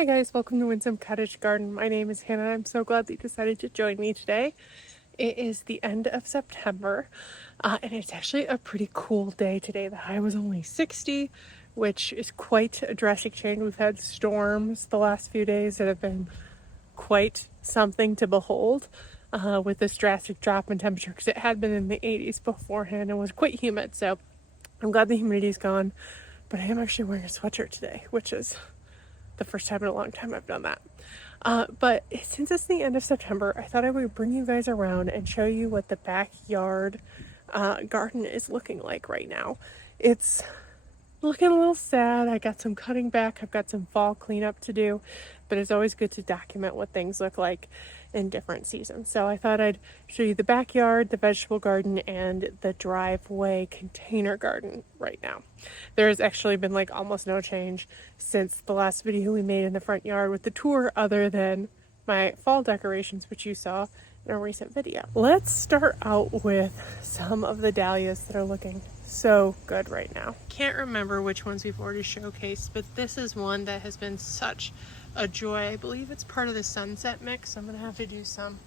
Hi guys, welcome to Winsome Cottage Garden. My name is Hannah. I'm so glad that you decided to join me today. It is the end of September, and it's actually a pretty cool day today. The high was only 60, which is quite a drastic change. We've had storms the last few days that have been quite something to behold with this drastic drop in temperature, because it had been in the 80s beforehand and was quite humid. So I'm glad the humidity's gone, but I am actually wearing a sweatshirt today, which is the first time in a long time I've done that. But since it's the end of September, I thought I would bring you guys around and show you what the backyard garden is looking like right now. It's looking a little sad. I got some cutting back. I've got some fall cleanup to do, but it's always good to document what things look like in different seasons. So I thought I'd show you the backyard, the vegetable garden, and the driveway container garden right now. There's actually been like almost no change since the last video we made in the front yard with the tour, other than my fall decorations, which you saw in a recent video. Let's start out with some of the dahlias that are looking so good right now. Can't remember which ones we've already showcased, but this is one that has been such a joy. I believe it's part of the sunset mix. I'm gonna have to do some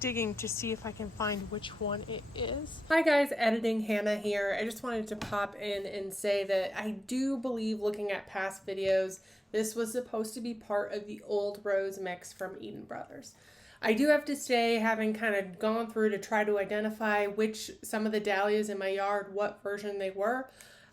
digging to see if I can find which one it is. Hi guys, editing Hannah here. I just wanted to pop in and say that I do believe, looking at past videos, this was supposed to be part of the old rose mix from Eden Brothers. I do have to say, having kind of gone through to try to identify which some of the dahlias in my yard, what version they were,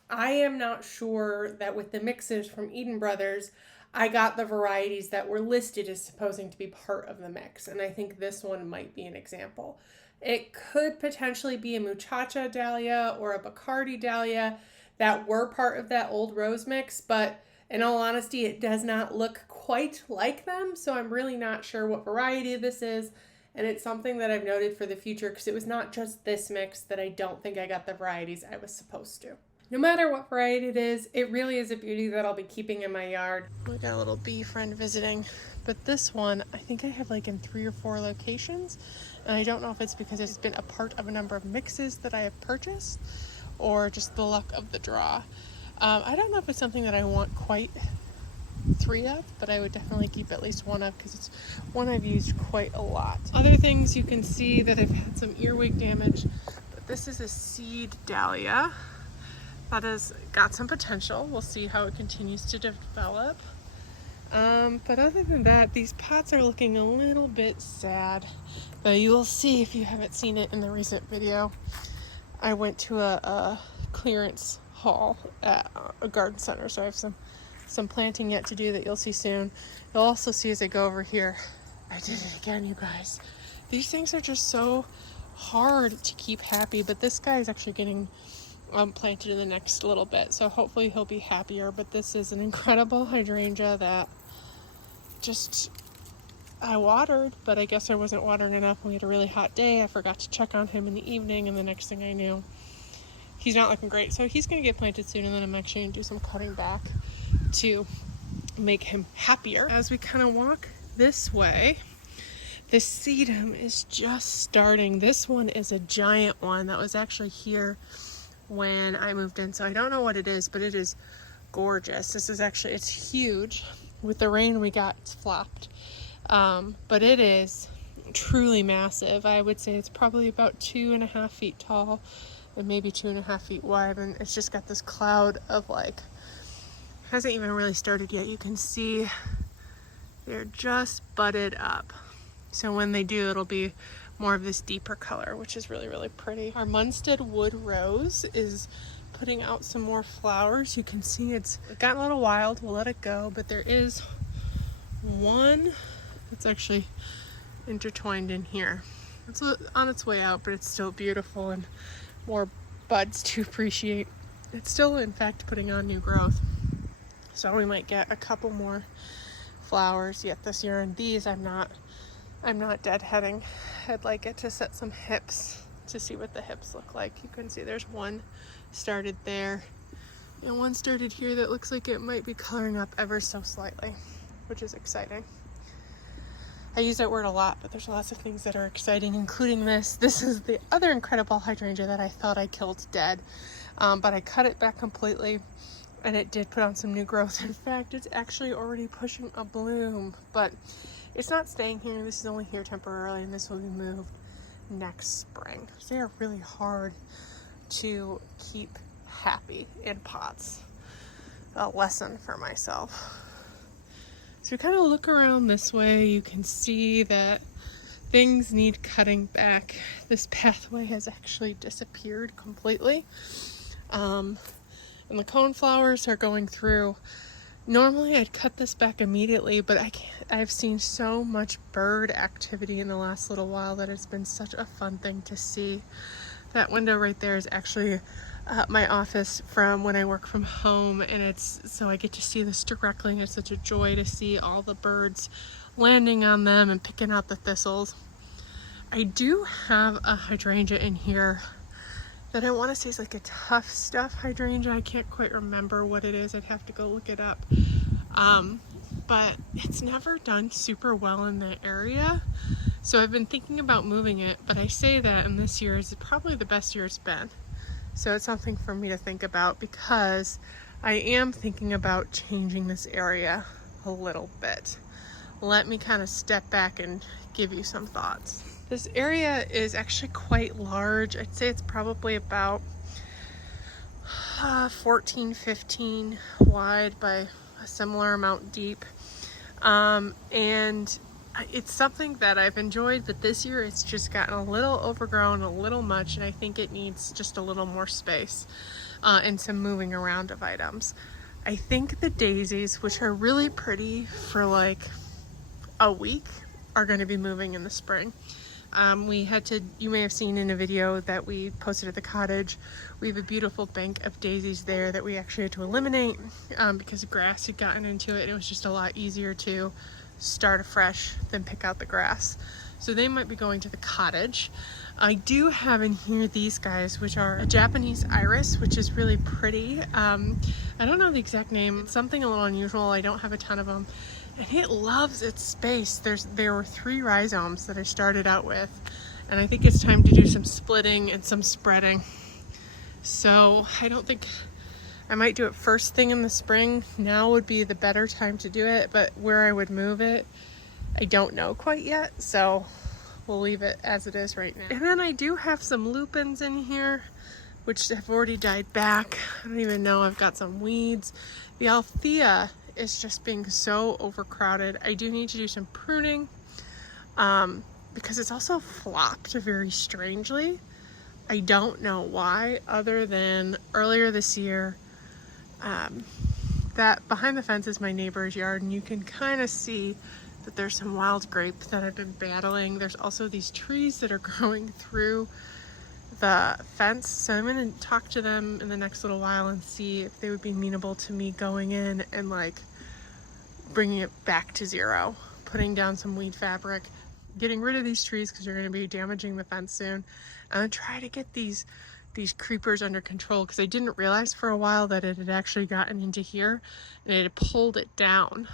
I am not sure that with the mixes from Eden Brothers, I got the varieties that were listed as supposing to be part of the mix, and I think this one might be an example. It could potentially be a muchacha dahlia or a Bacardi dahlia that were part of that old rose mix, but in all honesty, it does not look quite like them, so I'm really not sure what variety this is, and it's something that I've noted for the future, because it was not just this mix that I don't think I got the varieties I was supposed to. No matter what variety it is, it really is a beauty that I'll be keeping in my yard. We got a little bee friend visiting, but this one I think I have like in 3 or 4 locations, and I don't know if it's because it's been a part of a number of mixes that I have purchased or just the luck of the draw. I don't know if it's something that I want quite 3 of, but I would definitely keep at least 1 of, because it's one I've used quite a lot. Other things you can see that have had some earwig damage, but this is a seed dahlia that has got some potential. We'll see how it continues to develop. But other than that, these pots are looking a little bit sad. But you will see if you haven't seen it in the recent video. I went to a clearance haul at a garden center, so I have some planting yet to do that you'll see soon. You'll also see as I go over here, I did it again, you guys. These things are just so hard to keep happy, but this guy is actually getting planted in the next little bit, so hopefully he'll be happier. But this is an incredible hydrangea that just I watered, but I guess I wasn't watering enough. We had a really hot day. I forgot to check on him in the evening, and the next thing I knew, he's not looking great. So he's going to get planted soon, and then I'm actually going to do some cutting back to make him happier. As we kind of walk this way, this sedum is just starting. This one is a giant one that was actually here when I moved in, so I don't know what it is, but it is gorgeous. This is actually, it's huge. With the rain we got, it's flopped, but it is truly massive. I would say it's probably about 2.5 feet tall and maybe 2.5 feet wide, and it's just got this cloud of like, hasn't even really started yet. You can see they're just budded up, so when they do, it'll be more of this deeper color, which is really, really pretty. Our Munstead wood rose is putting out some more flowers. You can see it's gotten a little wild. We'll let it go, but there is one that's actually intertwined in here. It's on its way out, but it's still beautiful and more buds to appreciate. It's still, in fact, putting on new growth, so we might get a couple more flowers yet this year. And these I'm not deadheading. I'd like it to set some hips to see what the hips look like. You can see there's one started there and one started here that looks like it might be coloring up ever so slightly, which is exciting. I use that word a lot, but there's lots of things that are exciting, including this. This is the other incredible hydrangea that I thought I killed dead, but I cut it back completely and it did put on some new growth. In fact, it's actually already pushing a bloom, but it's not staying here. This is only here temporarily, and this will be moved next spring. So they are really hard to keep happy in pots. A lesson for myself. So you kind of look around this way, you can see that things need cutting back. This pathway has actually disappeared completely. And the coneflowers are going through. Normally I'd cut this back immediately, but I've seen so much bird activity in the last little while that it's been such a fun thing to see. That window right there is actually my office from when I work from home, and so I get to see this directly, and it's such a joy to see all the birds landing on them and picking out the thistles. I do have a hydrangea in here that I want to say is like a tough stuff hydrangea. I can't quite remember what it is. I'd have to go look it up. But it's never done super well in the area. So I've been thinking about moving it, but I say that, and this year is probably the best year it's been. So it's something for me to think about, because I am thinking about changing this area a little bit. Let me kind of step back and give you some thoughts. This area is actually quite large. I'd say it's probably about 14, 15 wide by a similar amount deep. And it's something that I've enjoyed, but this year it's just gotten a little overgrown, a little much, and I think it needs just a little more space and some moving around of items. I think the daisies, which are really pretty for like a week, are going to be moving in the spring. You may have seen in a video that we posted at the cottage, we have a beautiful bank of daisies there that we actually had to eliminate because grass had gotten into it, and it was just a lot easier to start afresh than pick out the grass. So they might be going to the cottage. I do have in here these guys, which are a Japanese iris, which is really pretty. I don't know the exact name. It's something a little unusual. I don't have a ton of them. And it loves its space. There were 3 rhizomes that I started out with, and I think it's time to do some splitting and some spreading. So I might do it first thing in the spring. Now would be the better time to do it, but where I would move it, I don't know quite yet, so we'll leave it as it is right now. And then I do have some lupins in here, which have already died back. I don't even know, I've got some weeds. The Althea is just being so overcrowded. I do need to do some pruning because it's also flopped very strangely. I don't know why, other than earlier this year, that behind the fence is my neighbor's yard, and you can kind of see that there's some wild grape that I've been battling. There's also these trees that are growing through the fence, so I'm going to talk to them in the next little while and see if they would be amenable to me going in and like bringing it back to zero, putting down some weed fabric, getting rid of these trees because they're going to be damaging the fence soon, and try to get these creepers under control, because I didn't realize for a while that it had actually gotten into here and it had pulled it down.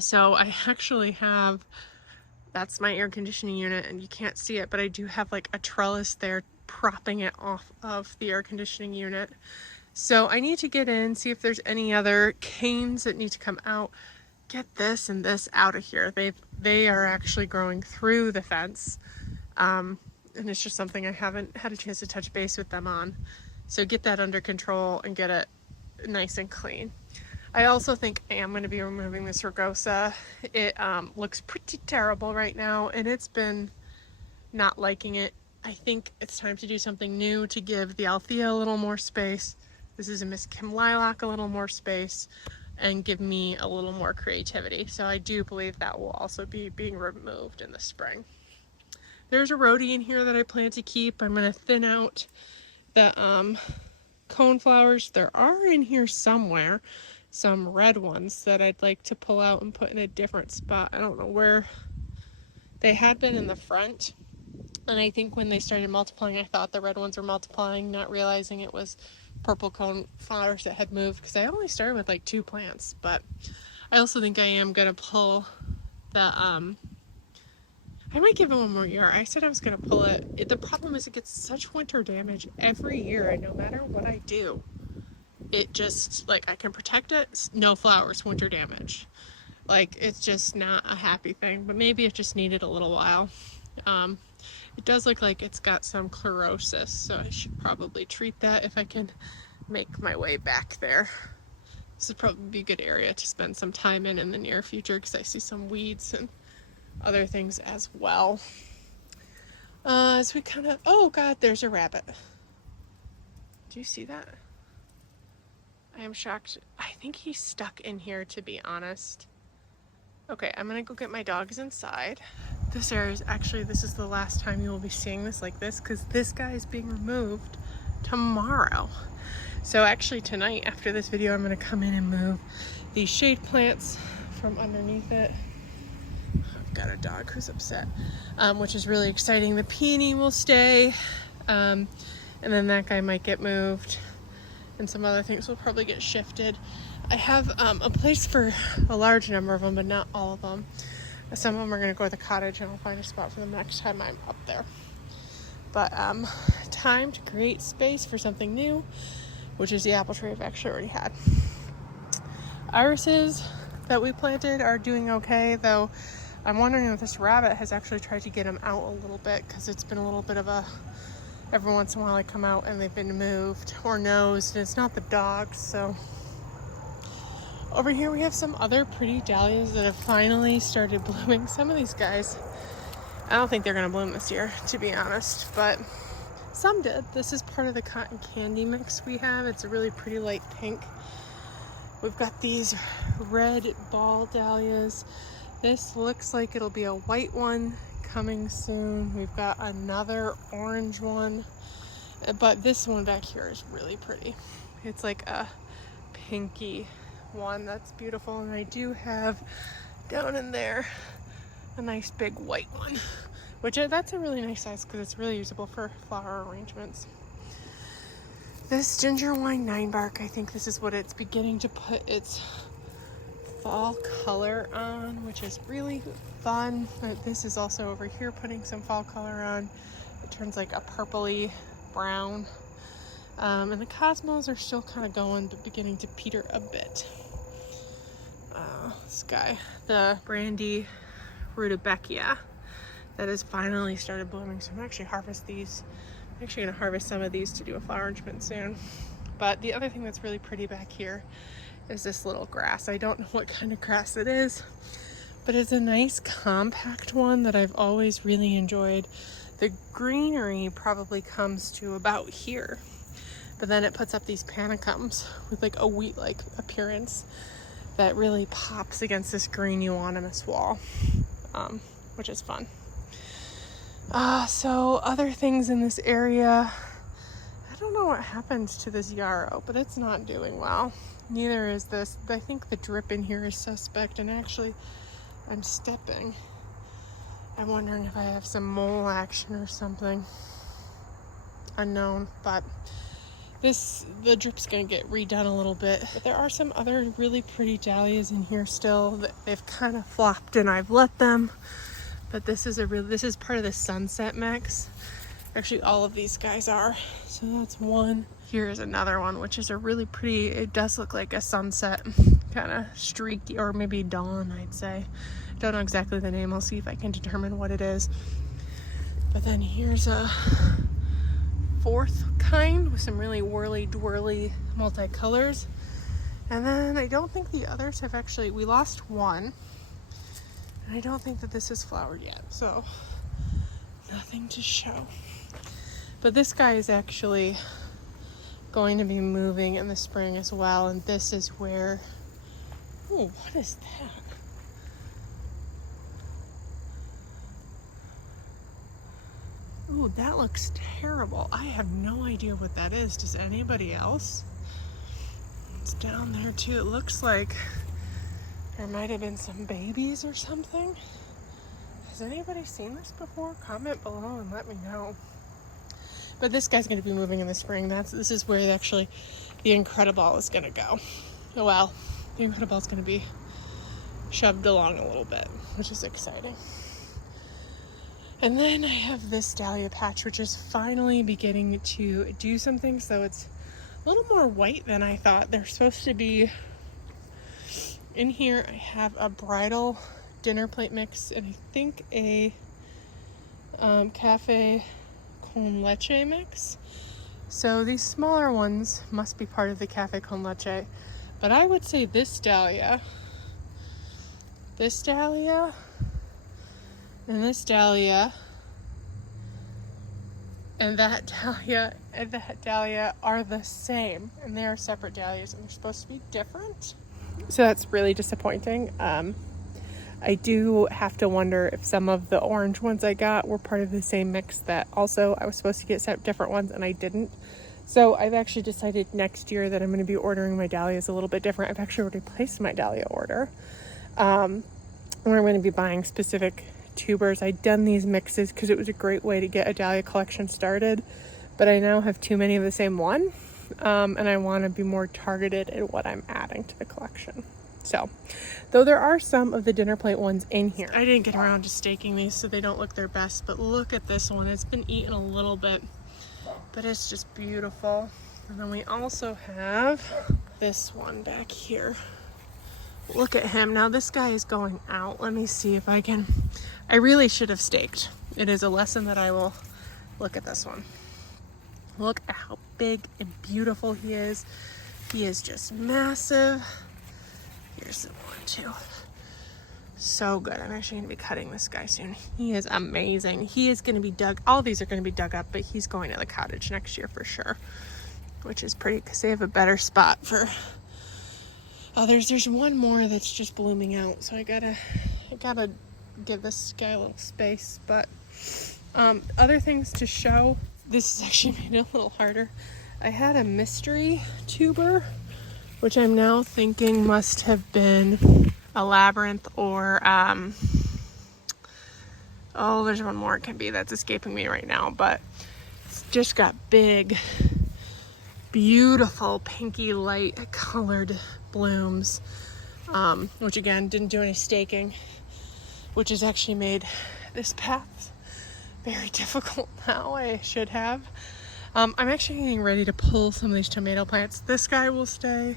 So I actually have, that's my air conditioning unit, and you can't see it, but I do have like a trellis there propping it off of the air conditioning unit. So I need to get in, see if there's any other canes that need to come out, get this and this out of here. They are actually growing through the fence. And it's just something I haven't had a chance to touch base with them on. So get that under control and get it nice and clean. I also think I am going to be removing this rugosa. It looks pretty terrible right now, and it's been not liking it. I think it's time to do something new to give the Althea a little more space. This is a Miss Kim Lilac a little more space, and give me a little more creativity. So I do believe that will also be being removed in the spring. There's a rhodie in here that I plan to keep. I'm going to thin out the coneflowers. There are in here somewhere some red ones that I'd like to pull out and put in a different spot. I don't know where. They had been in the front, and I think when they started multiplying, I thought the red ones were multiplying, not realizing it was purple coneflowers that had moved, because I only started with like 2 plants. But I also think I am going to pull the I might give it one more year. I said I was going to pull it. The problem is it gets such winter damage every year, and no matter what I do, it just, like, I can protect it, no flowers, winter damage. Like, it's just not a happy thing, but maybe it just needed a little while. It does look like it's got some chlorosis, so I should probably treat that if I can make my way back there. This would probably be a good area to spend some time in the near future, because I see some weeds and other things as well. As we kind of, oh god, there's a rabbit. Do you see that? I am shocked. I think he's stuck in here, to be honest. Okay, I'm gonna go get my dogs inside. This area is actually, this is the last time you will be seeing this like this, because this guy is being removed tomorrow. So actually tonight, after this video, I'm gonna come in and move these shade plants from underneath it. I've got a dog who's upset, which is really exciting. The peony will stay, and then that guy might get moved, and some other things will probably get shifted. I have a place for a large number of them, but not all of them. Some of them are going to go to the cottage, and I'll find a spot for them next time I'm up there. But time to create space for something new, which is the apple tree I've actually already had. Irises that we planted are doing okay, though I'm wondering if this rabbit has actually tried to get them out a little bit, because it's been a little bit of a, every once in a while I come out and they've been moved or nosed, and it's not the dogs. So over here we have some other pretty dahlias that have finally started blooming. Some of these guys, I don't think they're gonna bloom this year, to be honest, but some did. This is part of the cotton candy mix we have. It's a really pretty light pink. We've got these red ball dahlias. This looks like it'll be a white one coming soon. We've got another orange one, but this one back here is really pretty. It's like a pinky one that's beautiful, and I do have down in there a nice big white one, which that's a really nice size because it's really usable for flower arrangements. This ginger wine 9-bark, I think this is what it's beginning to put its fall color on, which is really fun. But this is also over here putting some fall color on. It turns like a purpley brown. And the cosmos are still kind of going, but beginning to peter a bit. This guy, the brandy rudbeckia, that has finally started blooming. So I'm actually gonna harvest some of these to do a flower arrangement soon. But the other thing that's really pretty back here is this little grass. I don't know what kind of grass it is, but it's a nice compact one that I've always really enjoyed. The greenery probably comes to about here, but then it puts up these panicums with like a wheat-like appearance that really pops against this green euonymus wall, which is fun. So other things in this area, I don't know what happened to this yarrow, but it's not doing well. Neither is this. I think the drip in here is suspect, and actually I'm stepping. I'm wondering if I have some mole action or something. Unknown, but the drip's gonna get redone a little bit. But there are some other really pretty dahlias in here still that they've kind of flopped and I've let them. But this is part of the sunset mix. Actually, all of these guys are. So that's one. Here is another one, which is a really pretty, it does look like a sunset kind of streaky, or maybe dawn, I'd say. Don't know exactly the name. I'll see if I can determine what it is. But then here's a fourth kind with some really whirly twirly multicolors. And then I don't think the others have actually, we lost one. And I don't think that this is flowered yet, so nothing to show. But this guy is actually going to be moving in the spring as well, and this is where, oh, what is that? Oh, that looks terrible. I have no idea what that is. Does anybody else? It's down there too. It looks like there might have been some babies or something. Has anybody seen this before? Comment below and let me know. But this guy's going to be moving in the spring. This is where actually the Incrediball is going to go. Well, the Incrediball is going to be shoved along a little bit, which is exciting. And then I have this dahlia patch, which is finally beginning to do some things. So it's a little more white than I thought. They're supposed to be in here. I have a bridal dinner plate mix and I think a cafe con leche mix. So these smaller ones must be part of the cafe con leche. But I would say this dahlia, and this dahlia, and that dahlia are the same, and they are separate dahlias, and they're supposed to be different. So that's really disappointing. I do have to wonder if some of the orange ones I got were part of the same mix that also I was supposed to get different ones and I didn't. So I've actually decided next year that I'm going to be ordering my dahlias a little bit different. I've actually already placed my dahlia order. And I'm going to be buying specific tubers. I'd done these mixes because it was a great way to get a dahlia collection started, but I now have too many of the same one. And I want to be more targeted at what I'm adding to the collection. So, though there are some of the dinner plate ones in here. I didn't get around to staking these so they don't look their best, but look at this one. It's been eaten a little bit, but it's just beautiful. And then we also have this one back here. Look at him. Now this guy is going out. Let me see if I can. I really should have staked. It is a lesson that I will. Look at this one. Look at how big and beautiful he is. He is just massive. Here's the one too. So good. I'm actually going to be cutting this guy soon. He is amazing. He is going to be dug. All of these are going to be dug up, but he's going to the cottage next year for sure, which is pretty because they have a better spot for. Oh, there's one more that's just blooming out, so I gotta give this guy a little space. But other things to show. This is actually made it a little harder. I had a mystery tuber, which I'm now thinking must have been a labyrinth or, oh, there's one more it can be that's escaping me right now, but it's just got big, beautiful, pinky light colored blooms, which again, didn't do any staking, which has actually made this path very difficult now. I should have. I'm actually getting ready to pull some of these tomato plants. This guy will stay.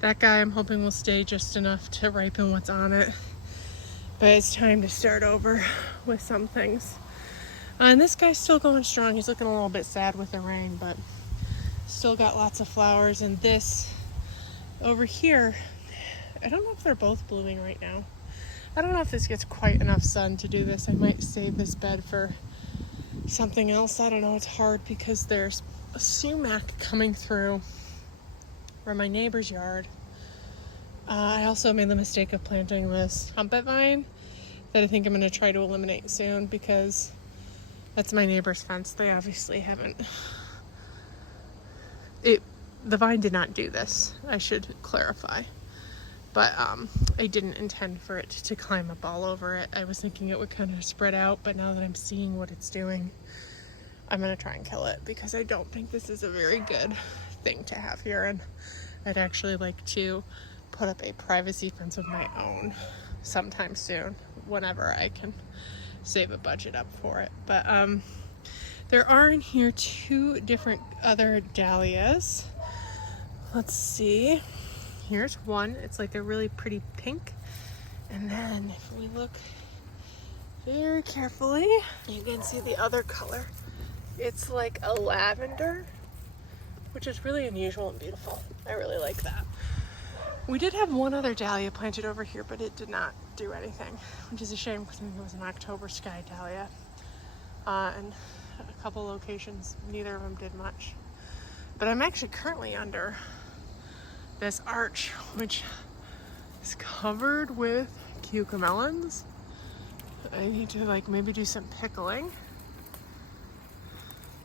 That guy I'm hoping will stay just enough to ripen what's on it. But it's time to start over with some things. And this guy's still going strong. He's looking a little bit sad with the rain, but still got lots of flowers. And this over here, I don't know if they're both blooming right now. I don't know if this gets quite enough sun to do this. I might save this bed for something else. I don't know. It's hard because there's a sumac coming through from my neighbor's yard. I also made the mistake of planting this trumpet vine that I think I'm going to try to eliminate soon because that's my neighbor's fence. They obviously haven't. The vine did not do this. I should clarify. But I didn't intend for it to climb up all over it. I was thinking it would kind of spread out, but now that I'm seeing what it's doing, I'm going to try and kill it because I don't think this is a very good thing to have here. And I'd actually like to put up a privacy fence of my own sometime soon, whenever I can save a budget up for it. But there are in here two different other dahlias. Let's see. Here's one. It's like a really pretty pink. And then if we look very carefully, you can see the other color. It's like a lavender, which is really unusual and beautiful. I really like that. We did have one other dahlia planted over here, but it did not do anything, which is a shame because I think it was an October sky dahlia. And a couple locations, neither of them did much. But I'm actually currently under this arch, which is covered with cucamelons. I need to like maybe do some pickling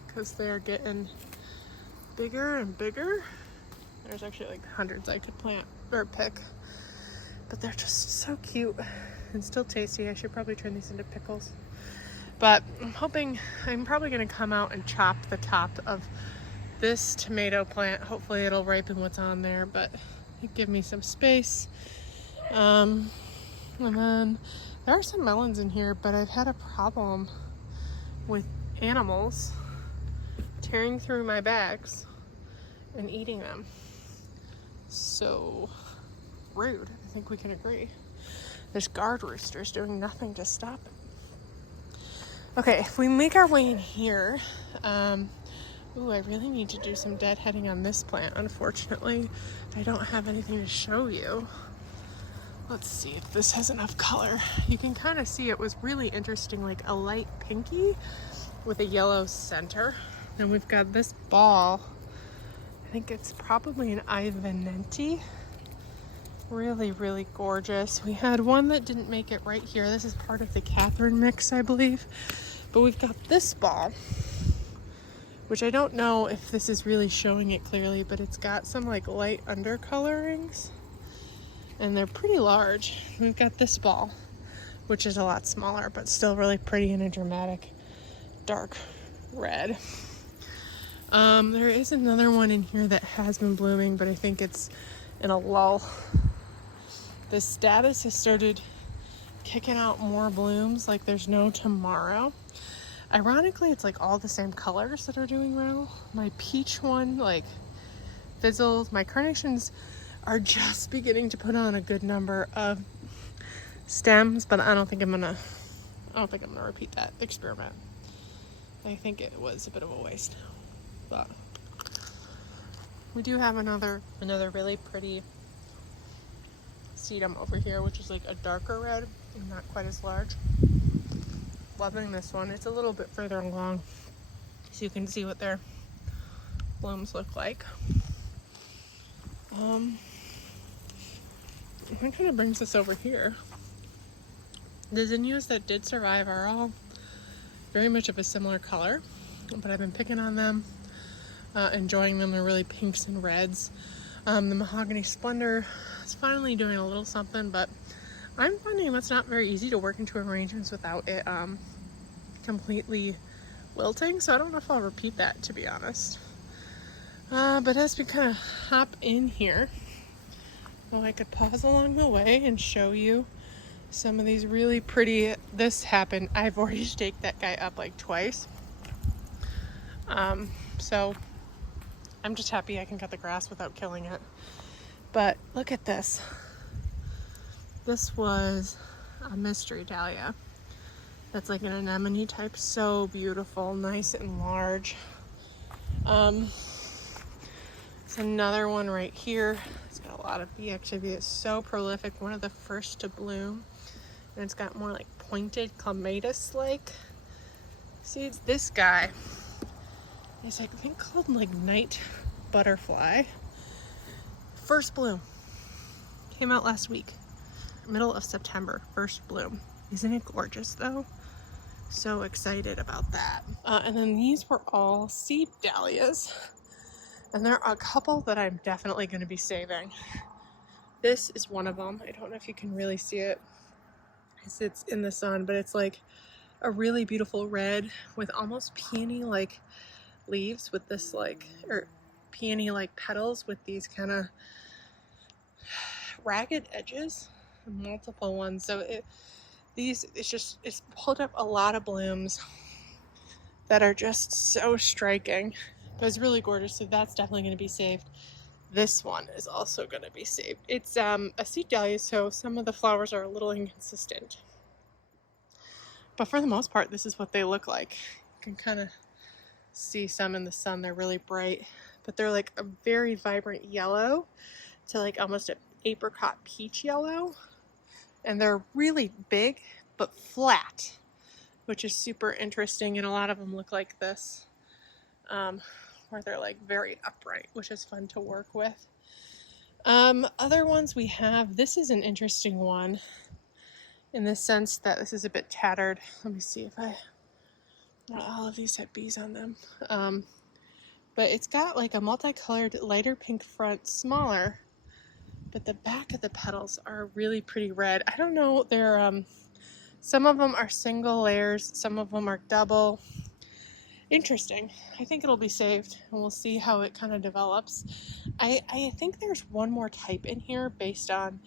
because they're getting bigger and bigger. There's actually like hundreds I could plant or pick, but they're just so cute and still tasty. I should probably turn these into pickles. But I'm hoping, I'm probably gonna come out and chop the top of this tomato plant. Hopefully it'll ripen what's on there, but give me some space. And then there are some melons in here, but I've had a problem with animals tearing through my bags and eating them. So rude, I think we can agree. There's guard roosters doing nothing to stop it. Okay, if we make our way in here, ooh, I really need to do some deadheading on this plant. Unfortunately, I don't have anything to show you. Let's see if this has enough color. You can kind of see it was really interesting, like a light pinky with a yellow center. And we've got this ball. I think it's probably an Ivanenti. Really, really gorgeous. We had one that didn't make it right here. This is part of the Catherine mix, I believe. But we've got this ball, which I don't know if this is really showing it clearly, but it's got some like light undercolorings. And they're pretty large. We've got this ball, which is a lot smaller, but still really pretty in a dramatic dark red. There is another one in here that has been blooming, but I think it's in a lull. The status has started kicking out more blooms like there's no tomorrow. Ironically, it's like all the same colors that are doing well. My peach one like fizzled. My carnations are just beginning to put on a good number of stems, but I don't think I'm gonna repeat that experiment. I think it was a bit of a waste. But we do have another really pretty sedum over here, which is like a darker red and not quite as large. Loving this one. It's a little bit further along, so you can see what their blooms look like. That kind of brings us over here. The zinnias that did survive are all very much of a similar color, but I've been picking on them, enjoying them. They're really pinks and reds. The mahogany splendor is finally doing a little something, but I'm finding that's not very easy to work into arrangements without it completely wilting, so I don't know if I'll repeat that, to be honest. But as we kind of hop in here, well, I could pause along the way and show you some of these really pretty. This happened, I've already staked that guy up like twice. So I'm just happy I can cut the grass without killing it. But look at this. This was a mystery dahlia. That's like an anemone type. So beautiful, nice and large. It's another one right here. It's got a lot of bee activity. It's so prolific. One of the first to bloom. And it's got more like pointed clematis-like seeds. This guy is, I think, called like night butterfly. First bloom. Came out last week. Middle of September. First bloom. Isn't it gorgeous though? So excited about that. And then these were all seed dahlias. And there are a couple that I'm definitely going to be saving. This is one of them. I don't know if you can really see it. It's in the sun, but it's like a really beautiful red with almost peony-like leaves with this like, or peony-like petals with these kind of ragged edges, multiple ones. So it's pulled up a lot of blooms that are just so striking. But it's really gorgeous, so that's definitely going to be saved. This one is also going to be saved. It's a seed dahlia, so some of the flowers are a little inconsistent. But for the most part, this is what they look like. You can kind of see some in the sun. They're really bright, but they're like a very vibrant yellow to like almost an apricot peach yellow. And they're really big, but flat, which is super interesting. And a lot of them look like this. Where they're like very upright, which is fun to work with. Other ones we have, this is an interesting one in the sense that this is a bit tattered. Let me see if not all of these have bees on them. But it's got like a multicolored lighter pink front, smaller, but the back of the petals are really pretty red. I don't know, they're some of them are single layers, some of them are double. Interesting. I think it'll be saved, and we'll see how it kind of develops. I think there's one more type in here based on,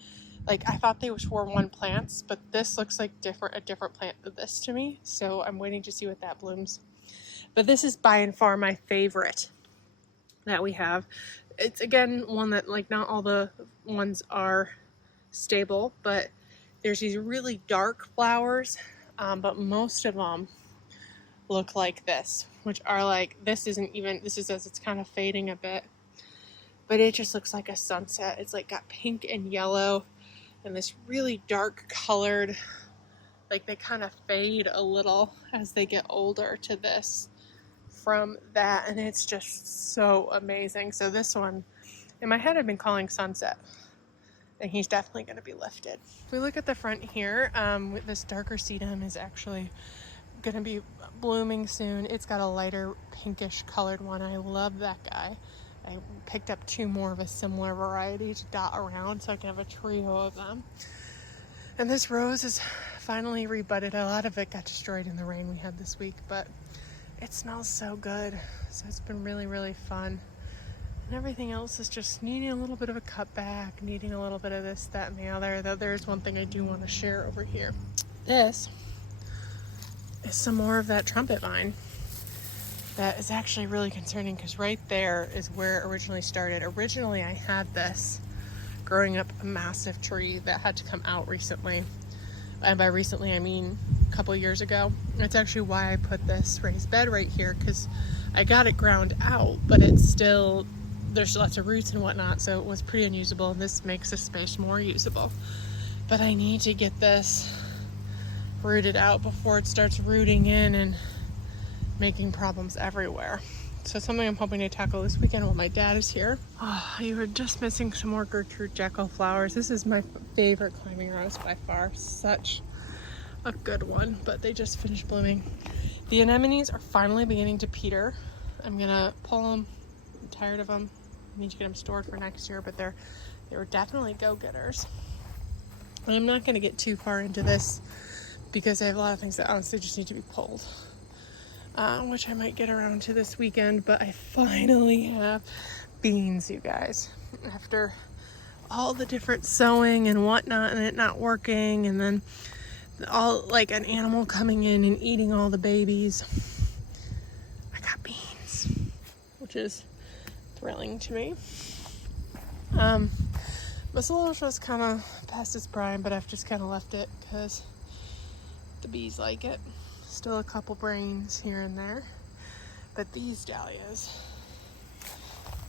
like, I thought they were one plants, but this looks like a different plant than this to me, so I'm waiting to see what that blooms. But this is by and far my favorite. that we have. It's again one that like not all the ones are stable, but there's these really dark flowers, but most of them look like this, which are like, this isn't even, this is as it's kind of fading a bit, but it just looks like a sunset. It's like got pink and yellow and this really dark colored, like they kind of fade a little as they get older to this from that, and it's just so amazing. So this one, in my head, I've been calling sunset, and he's definitely going to be lifted. If we look at the front here, this darker sedum is actually going to be blooming soon. It's got a lighter pinkish colored one. I love that guy. I picked up 2 more of a similar variety to dot around so I can have a trio of them. And this rose is finally rebudded. A lot of it got destroyed in the rain we had this week, but it smells so good. So it's been really, really fun. And everything else is just needing a little bit of a cut back, needing a little bit of this, that, and the other. Though there's one thing I do want to share over here. This is some more of that trumpet vine that is actually really concerning, because right there is where it originally started. Originally, I had this growing up a massive tree that had to come out recently. And by recently, I mean a couple years ago. That's actually why I put this raised bed right here, because I got it ground out, but it's still, there's lots of roots and whatnot, so it was pretty unusable, and this makes the space more usable. But I need to get this rooted out before it starts rooting in and making problems everywhere. So something I'm hoping to tackle this weekend while my dad is here. Oh, you were just missing some more Gertrude Jekyll flowers. This is my favorite climbing rose by far. Such a good one, but they just finished blooming. The anemones are finally beginning to peter. I'm gonna pull them. I'm tired of them. I need to get them stored for next year, but they were definitely go-getters. And I'm not gonna get too far into this because I have a lot of things that honestly just need to be pulled. Which I might get around to this weekend, but I finally have beans, you guys. After all the different sewing and whatnot and it not working, and then all like an animal coming in and eating all the babies, I got beans, which is thrilling to me. Bacillus was kind of past its prime, but I've just kind of left it because the bees like it. Still a couple brains here and there, but these dahlias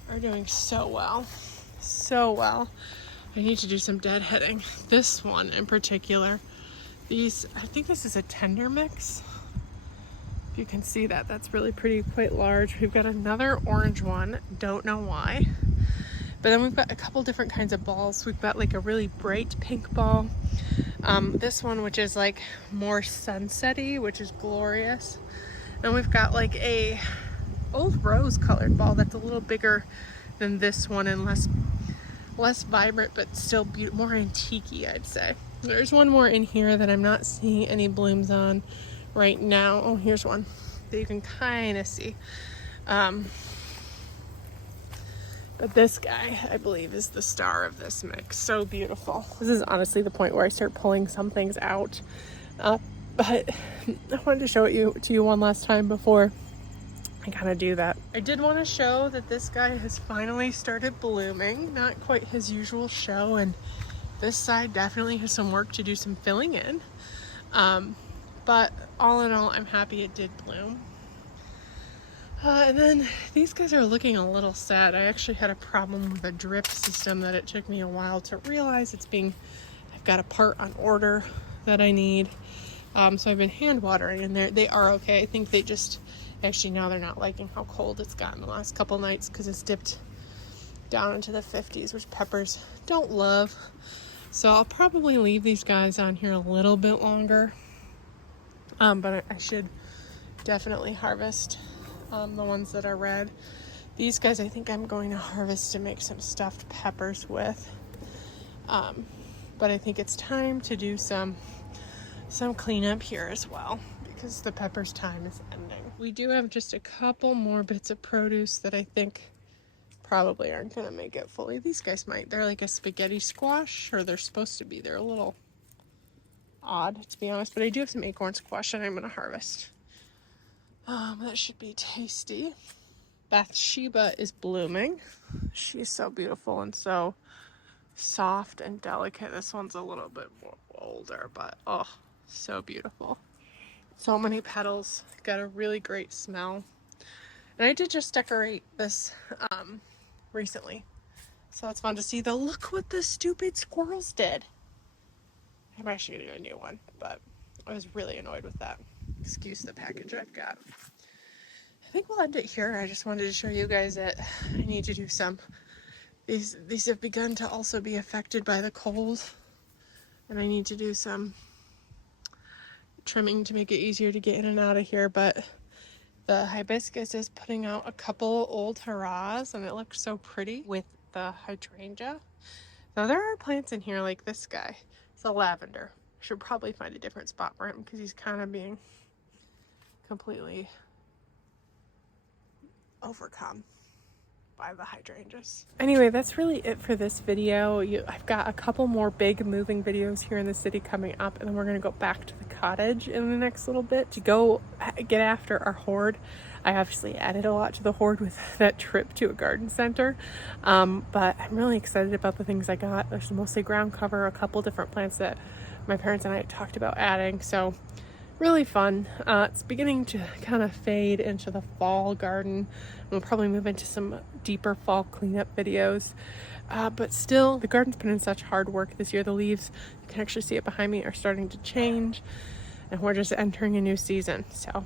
are doing so well, so well. I need to do some deadheading. This one in particular, I think this is a tender mix. If you can see that, that's really pretty, quite large. We've got another orange one, don't know why. But then we've got a couple different kinds of balls. We've got like a really bright pink ball. This one, which is like more sunsetty, which is glorious. And we've got like a old rose colored ball that's a little bigger than this one and less vibrant, but still more antique-y, I'd say. There's one more in here that I'm not seeing any blooms on right now. Oh, here's one that you can kind of see. But this guy, I believe, is the star of this mix. So beautiful. This is honestly the point where I start pulling some things out. But I wanted to show it to you one last time before I kind of do that. I did want to show that this guy has finally started blooming. Not quite his usual show, and this side definitely has some work to do, some filling in. But all in all, I'm happy it did bloom. And then these guys are looking a little sad. I actually had a problem with a drip system that it took me a while to realize. I've got a part on order that I need. So I've been hand watering, and they are okay. I think they just, actually now they're not liking how cold it's gotten the last couple nights because it's dipped down into the 50s, which peppers don't love. So I'll probably leave these guys on here a little bit longer. But I should definitely harvest the ones that are red. These guys I think I'm going to harvest to make some stuffed peppers with. But I think it's time to do some cleanup here as well, because the peppers time is ending. We do have just a couple more bits of produce that I think probably aren't gonna make it fully. These guys might. They're like a spaghetti squash, or they're supposed to be. They're a little odd, to be honest, but I do have some acorn squash that I'm gonna harvest. That should be tasty. Bathsheba is blooming. She's so beautiful and so soft and delicate. This one's a little bit more older, but oh, so beautiful. So many petals, got a really great smell. And I did just decorate this recently, so it's fun to see. Though, look what the stupid squirrels did. I'm actually gonna do a new one, but I was really annoyed with that. Excuse the package I've got. I think we'll end it here. I just wanted to show you guys that I need to do some. These have begun to also be affected by the cold, and I need to do some trimming to make it easier to get in and out of here. But the hibiscus is putting out a couple old hurrahs, and it looks so pretty with the hydrangea. Now there are plants in here like this guy. It's a lavender. I should probably find a different spot for him because he's kind of being completely overcome by the hydrangeas. Anyway, that's really it for this video. I've got a couple more big moving videos here in the city coming up, and then we're going to go back to the cottage in the next little bit to go get after our hoard. I obviously added a lot to the hoard with that trip to a garden center, but I'm really excited about the things I got. There's mostly ground cover, a couple different plants that my parents and I had talked about adding, so really fun. It's beginning to kind of fade into the fall garden. We'll probably move into some deeper fall cleanup videos, but still the garden's been in such hard work this year. The leaves, you can actually see it behind me, are starting to change, and we're just entering a new season, so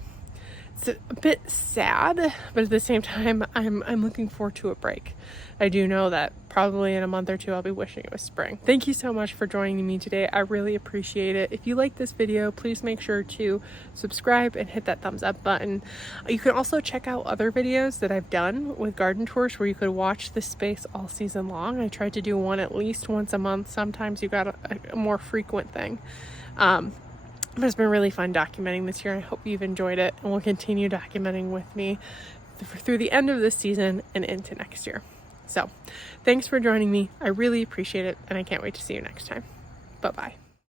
it's a bit sad, but at the same time I'm looking forward to a break. I do know that probably in a month or two I'll be wishing it was spring. Thank you so much for joining me today. I really appreciate it. If you like this video, please make sure to subscribe and hit that thumbs up button. You can also check out other videos that I've done with garden tours where you could watch this space all season long. I try to do one at least once a month. Sometimes you got a more frequent thing. But it's been really fun documenting this year. I hope you've enjoyed it, and will continue documenting with me through the end of this season and into next year. So thanks for joining me. I really appreciate it, and I can't wait to see you next time. Bye-bye.